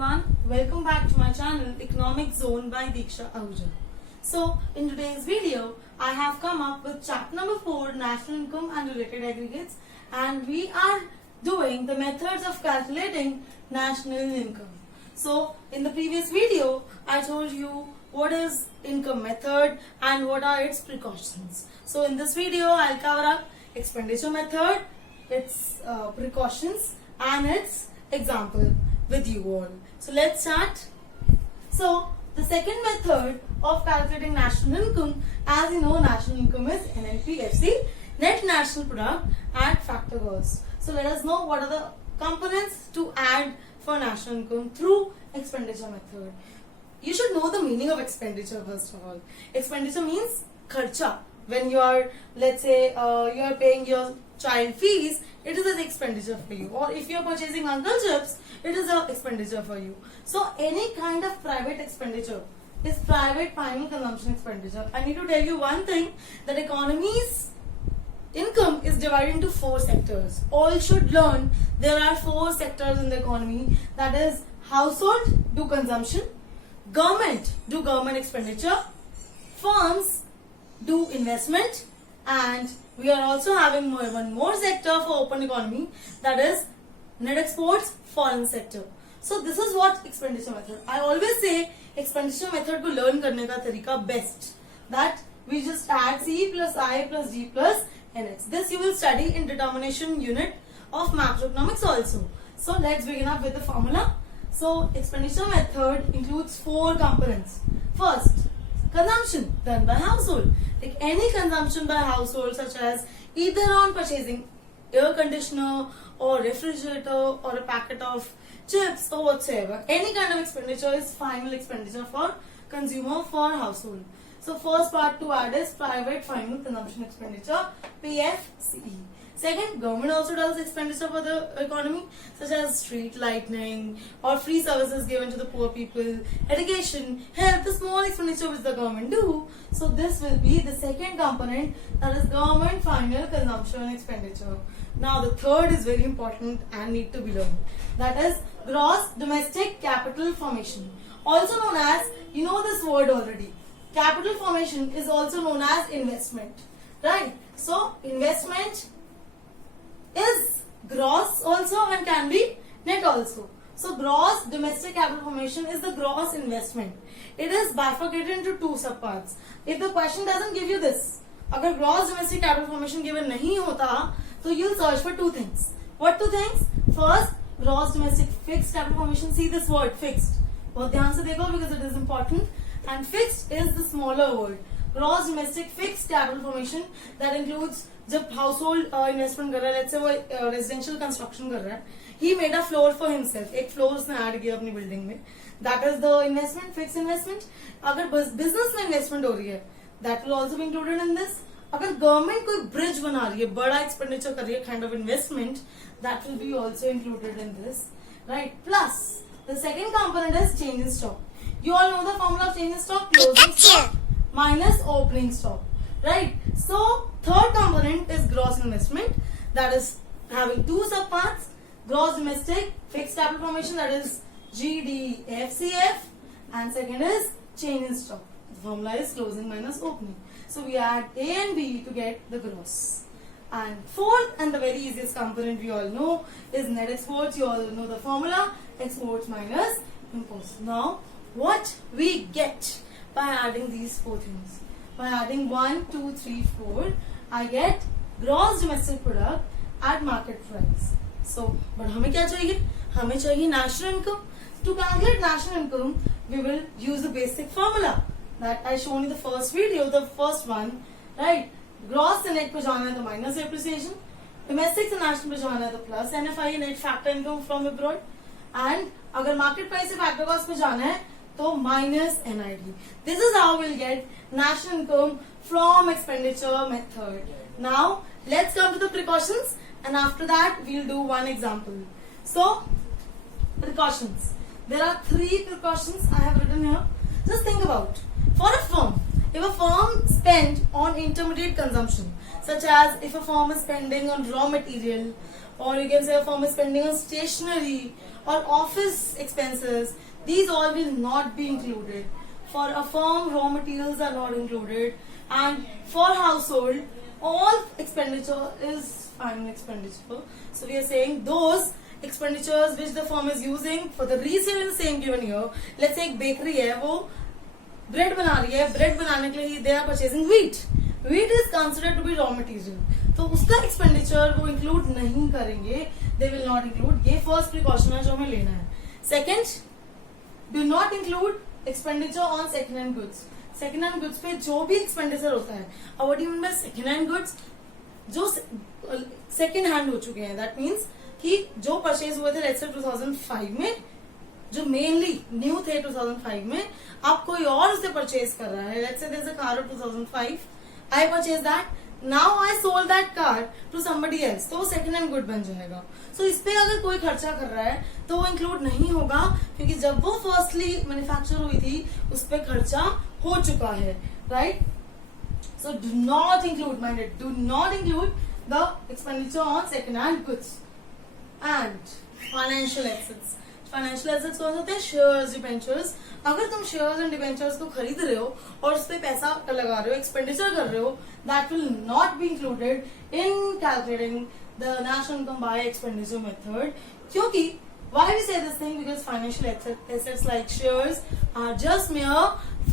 everyone, welcome back to my channel Economic Zone by Diksha Ahuja. So in today's video I have come up with chapter number 4, National Income and Related Aggregates, and we are doing the methods of calculating national income. So in the previous video I told you what is income method and what are its precautions. So in this video I'll cover up expenditure method, its precautions and its example with you all. So let's start. So the second method of calculating national income, as you know, national income is NNPFC, net national product at factor cost. So let us know what are the components to add for national income through expenditure method. You should know the meaning of expenditure first of all. Expenditure means kharcha. When you are, let's say, you are paying your child fees, it is an expenditure for you. Or if you are purchasing uncle chips, it is an expenditure for you. So any kind of private expenditure is private final consumption expenditure. I need to tell you one thing, that economy's income is divided into 4 sectors. All should learn there are 4 sectors in the economy. That is, household do consumption, government do government expenditure, firms do investment, and we are also having one more sector for open economy, that is net exports, foreign sector. So this is what expenditure method. I always say expenditure method को learn करने का तरीका best, that we just add C plus I plus D plus NX. This you will study in determination unit of macroeconomics also. So let's begin up with the formula. So expenditure method includes 4 components. First, consumption done by household. Like any consumption by household, such as either on purchasing air conditioner or refrigerator or a packet of chips or whatsoever. Any kind of expenditure is final expenditure for consumer for household. So first part to add is private final consumption expenditure, PFCE. Second, government also does expenditure for the economy, such as street lighting or free services given to the poor people, education, health, the small expenditure which the government do. So this will be the second component, that is government final consumption expenditure. Now the third is very important and need to be learned. That is gross domestic capital formation. Also known as, you know this word already. Capital formation is also known as investment. Right? So investment is gross also and can be net also. So gross domestic capital formation is the gross investment. It is bifurcated into 2 subparts. If the question doesn't give you this, अगर gross domestic capital formation given नहीं होता, तो you'll search for 2 things. What 2 things? First, gross domestic fixed capital formation. See this word fixed. बहुत ध्यान से देखो because it is important. And fixed is the smaller word. Gross domestic fixed capital formation that includes जब household investment कर रहा है, let's say वो residential construction कर रहा है, he made a floor for himself, एक floor उसने add किया अपनी building में, that is the investment, fixed investment. अगर business में investment हो रही है, that will also be included in this. अगर government कोई bridge बना रही है, बड़ा expenditure कर रही है, kind of investment, that will be also included in this, right? Plus the second component is change in stock. You all know the formula of change in stock, closing stock minus opening stock. Right? So third component is gross investment, that is having 2 subparts. Gross domestic fixed capital formation, that is GDFCF, and second is change in stock. The formula is closing minus opening. So we add A and B to get the gross. And fourth and the very easiest component we all know is net exports. You all know the formula, exports minus imports. Now what we get by adding these 4 things? By adding 1, 2, 3, 4, I get gross domestic product at market price. So, but हमें क्या चाहिए? हमें चाहिए national income. To calculate national income, we will use the basic formula that I shown in the first video, the first one, right? Gross से net पे जाना है तो minus appreciation, domestic से national पे जाना है तो plus NFI, net factor income from abroad, and अगर market price से factor cost पे जाना है तो minus NID. This is how we'll get national income from expenditure method. Now let's come to the precautions, and after that we'll do one example. So precautions. There are 3 precautions I have written here. Just think about. For a firm, if a firm spend on intermediate consumption, such as if a firm is spending on raw material or you can say a firm is spending on stationery or office expenses, these all will not be included. For a firm, raw materials are not included, and for household, all expenditure is final expenditure. So we are saying those expenditures which the firm is using for the resale in the same given year. Let's say एक bakery है, वो bread बना रही है, bread बनाने के लिए they are purchasing wheat. Wheat is considered to be raw material, तो उसका एक्सपेंडिचर वो इंक्लूड नहीं करेंगे, दे विल नॉट इंक्लूड. ये फर्स्ट प्रिकॉशन है जो हमें लेना है. Second, do not include expenditure on second hand goods. Second hand goods पे जो भी एक्सपेंडिचर होता है, और what do you mean by second hand goods, जो सेकेंड हैंड हो चुके हैं, दैट मीन्स कि जो परचेज हुए थे लेट्स से 2005 में, जो मेनली न्यू थे 2005 में, अब कोई और उसे परचेज कर रहा है. Let's say there is a car of 2005, I purchase that, now I sold that car to somebody else, तो वो सेकंड हैंड गुड बन जाएगा. सो इस पे अगर कोई खर्चा कर रहा है तो वो इंक्लूड नहीं होगा, क्योंकि जब वो फर्स्टली मैन्युफैक्चर हुई थी उस पे खर्चा हो चुका है, right. So do not include, minded, do not include the expenditure on second hand goods. And financial assets. Financial assets कौन होते हैं? Shares, debentures. अगर तुम शेयर्स एंड डिबेंचर्स को खरीद रहे हो और उस पर पैसा लगा रहे हो, एक्सपेंडिचर कर रहे हो, that will not be included in calculating the national income by expenditure method. क्योंकि why we say this thing? Because financial assets like shares are just mere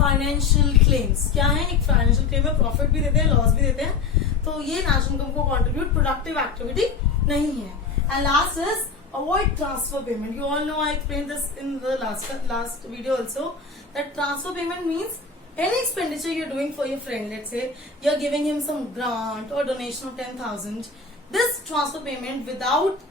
financial claims. क्या है? एक फाइनेंशियल क्लेम में profit भी देते हैं, loss भी देते हैं, तो ये नेशनल इनकम को कंट्रीब्यूट प्रोडक्टिव एक्टिविटी नहीं है. And last is avoid transfer payment. You all know I explained this in the last video also, that transfer payment means any expenditure you're doing for your friend. Let's say you're giving him some grant or donation of 10,000. This transfer payment without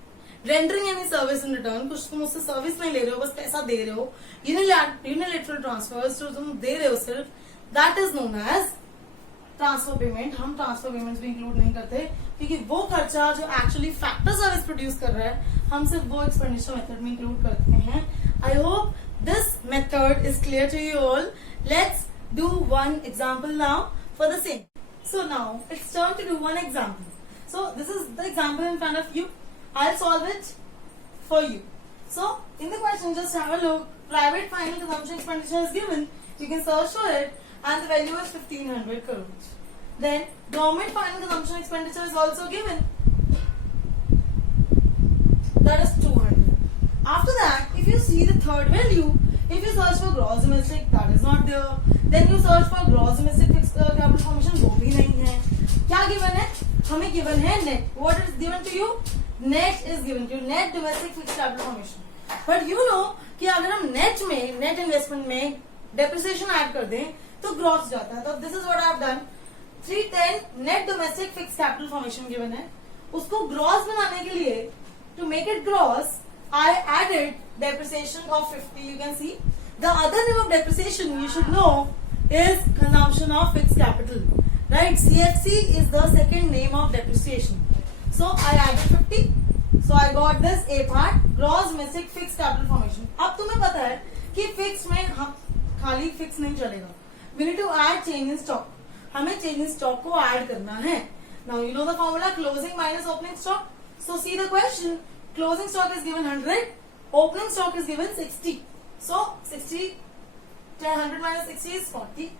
rendering any service in return, कुछ तुम उससे service नहीं ले रहे हो, बस पैसा दे रहे हो, unilateral transfers जो तुम दे रहे हो सिर्फ, that is known as transfer payment. हम ट्रांसफर पेमेंट्स भी इंक्लूड नहीं करते, क्योंकि वो खर्चा जो एक्चुअली फैक्टर सर्विस प्रोड्यूस कर रहा है, हम सिर्फ वो एक्सपेंडिचर मेथड में इंक्लूड करते हैं. I hope this method is clear to you all. Let's do one example now for the same. So now it's turn to do one example. So this is the example in front of you. I will solve it for you. So in the question just have a look. Private final consumption expenditure is given. You can search for it, and the value is 1500 crores. Then government final consumption expenditure is also given. That is 200. After that, if you see the third value, if you search for gross domestic, that is not there. Then you search for gross domestic fixed capital formation, वो भी नहीं है. क्या given है? हमें given है net. What is given to you? Net is given to you. Net domestic fixed capital formation. But you know कि अगर हम net में, net investment में डेप्रिसिएशन ऐड कर दें तो ग्रॉस जाता है. तो this is what I have done. 310 net domestic fixed capital formation given है. उसको ग्रॉस बनाने के लिए, to make it gross, I added depreciation of 50. You can see the other name of depreciation you should know is consumption of fixed capital, right. CFC is the second name of depreciation. So I added 50. So I got this A part, gross domestic fixed capital formation. अब तुम्हें पता है कि fix में हम खाली fix नहीं चलेगा. We need to add change in stock. हमें चेंज इन स्टॉक को ऐड करना है. Now you know the formula, closing minus opening stock. So see the question. Closing stock is given 100, opening stock is given 60. सो 60, 100 minus 60 is 40.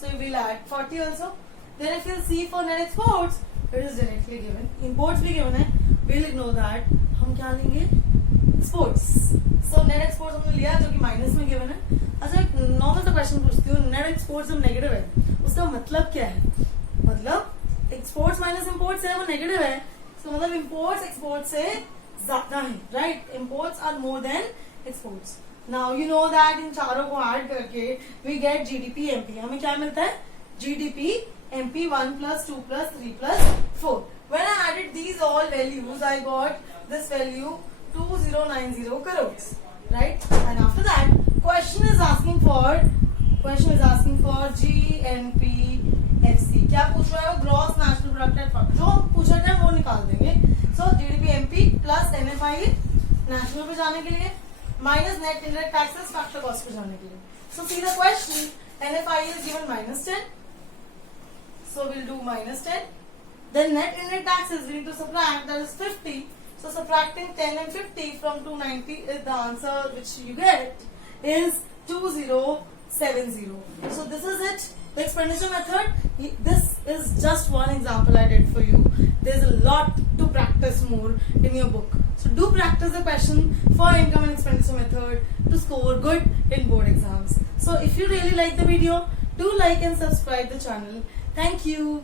So you will add 40 also. Then if you see for net exports, it is directly given. Imports भी given है. We'll ignore that. हम क्या लेंगे? Exports. So net exports हमने लिया जो कि माइनस में गिवन है. अच्छा, एक नॉर्मल सा क्वेश्चन पूछती हूँ. नेट एक्सपोर्ट्स जब नेगेटिव है उसका मतलब क्या है? मतलब एक्सपोर्ट्स माइनस इम्पोर्ट्स है, वो नेगेटिव है. तो मतलब इम्पोर्ट्स एक्सपोर्ट्स से ज्यादा है, right. Imports are more than exports. Now you know that इन चारों को ऐड करके वी गेट जीडीपी एमपी. हमें क्या मिलता है? GDP MP 1 + 2 + 3 + 4. When I added these all values, I got this value 2090 crores, right? And after that, question is asking for GNPFC. क्या पूछ रहा है वो? Gross national product factor. जो पूछा जाए वो निकाल देंगे. So GDP MP plus NFI national पे जाने के लिए, minus net indirect taxes factor cost पे जाने के लिए. So see the question. NFI is given -10. So we'll do -10. Then net indirect taxes we need to subtract, that is 50. So subtracting 10 and 50 from 290 is the answer which you get is 2070. So this is it. The expenditure method. This is just one example I did for you. There's a lot to practice more in your book. So do practice the question for income and expenditure method to score good in board exams. So if you really like the video, do like and subscribe the channel. Thank you.